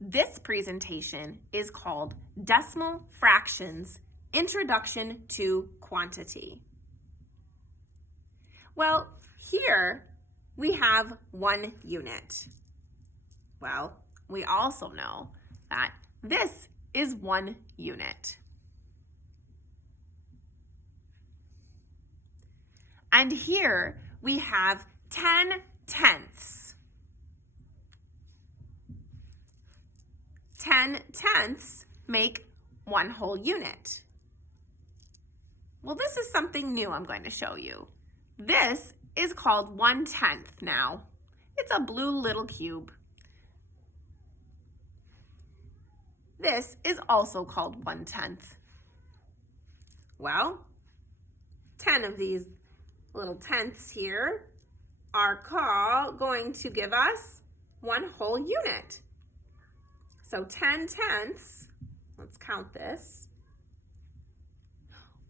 This presentation is called Decimal Fractions, Introduction to Quantity. Well, here we have 1 unit. Well, we also know that this is 1 unit. And here we have 10 tenths. 10 tenths make 1 whole unit. Well, this is something new I'm going to show you. This is called 1/10 now. It's a blue little cube. This is also called 1/10. Well, 10 of these little tenths here are going to give us 1 whole unit. So 10 tenths, let's count this.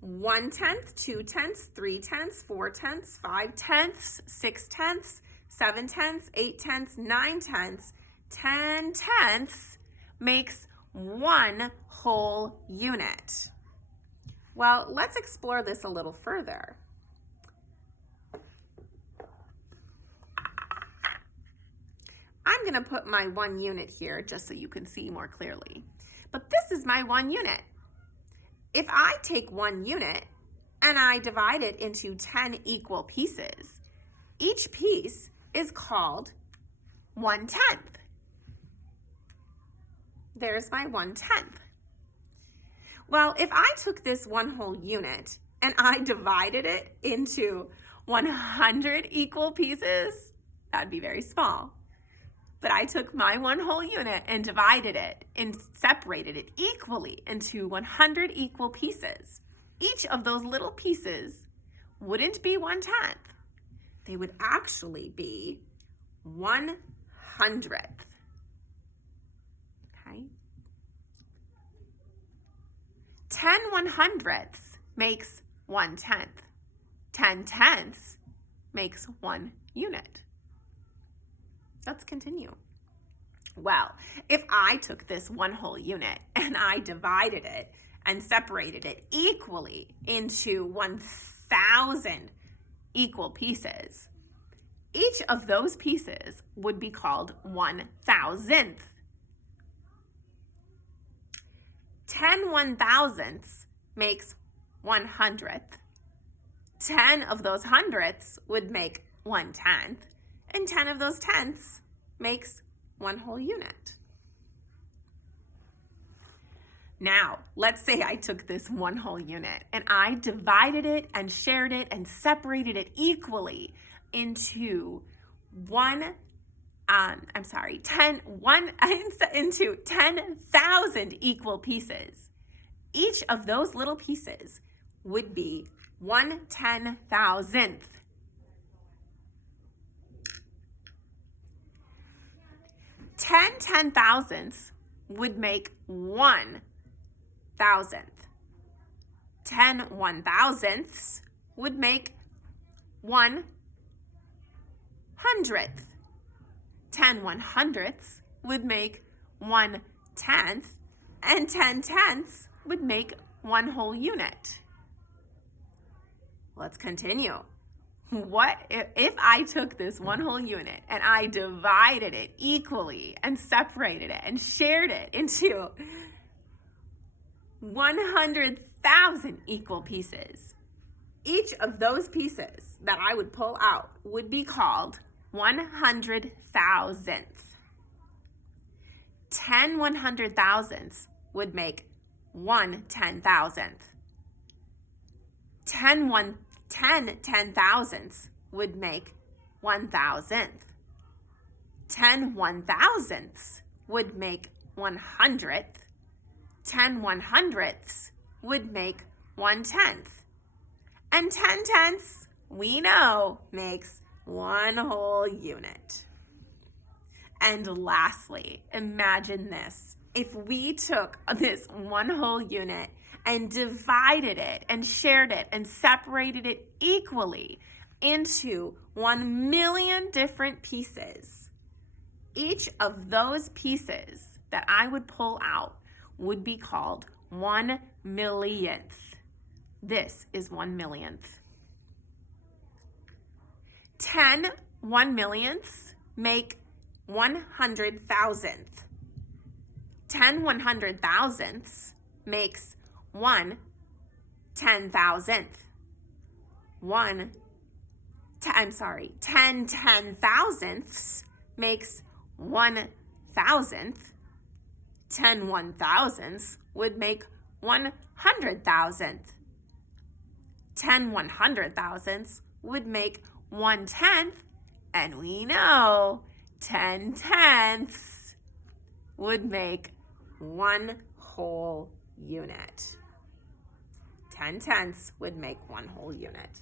1/10, 2/10, 3/10, 4/10, 5/10, 6/10, 7/10, 8/10, 9/10, 10/10 makes 1 whole unit. Well, let's explore this a little further. I'm going to put my 1 unit here just so you can see more clearly. But this is my 1 unit. If I take 1 unit and I divide it into 10 equal pieces, each piece is called 1/10. There's my 1/10. Well, if I took this 1 whole unit and I divided it into 100 equal pieces, that'd be very small. But I took my 1 whole unit and divided it and separated it equally into 100 equal pieces. Each of those little pieces wouldn't be 1/10. They would actually be 1/100th. Okay? 10 100ths makes 1/10. 10 tenths makes 1 unit. Let's continue. Well, if I took this 1 whole unit and I divided it and separated it equally into 1,000 equal pieces, each of those pieces would be called 1,000th. 10 1,000ths makes 100th. 10 of those hundredths would make 1/10. And 10 of those tenths makes 1 whole unit. Now, let's say I took this 1 whole unit and I divided it and shared it and separated it equally into 10,000 equal pieces. Each of those little pieces would be 1/10,000th. 10 10,000ths would make 1,000th. 10 1,000ths would make 1/100th. 10 100ths would make 1/10th, and 10 tenths would make 1 whole unit. Let's continue. What if I took this 1 whole unit and I divided it equally and separated it and shared it into 100,000 equal pieces? Each of those pieces that I would pull out would be called 100,000th. 10 100,000ths would make 1/10,000th. 10 10,000ths would make 1,000th. 10 1,000ths would make 100th. 10 100ths would make 1/10th. And 10 tenths, we know, makes 1 whole unit. And lastly, imagine this. If we took this 1 whole unit and divided it and shared it and separated it equally into 1 million different pieces, each of those pieces that I would pull out would be called 1/millionth. This is 1/millionth. 10 1/millionths make 100,000th. 10 100,000ths makes 1 10,000th. 10 10,000ths makes 1,000th. 10 1,000ths would make 100,000th. 10 100,000ths would make 1/10th, and we know 10 tenths would make 1 whole unit. 10 tenths would make 1 whole unit.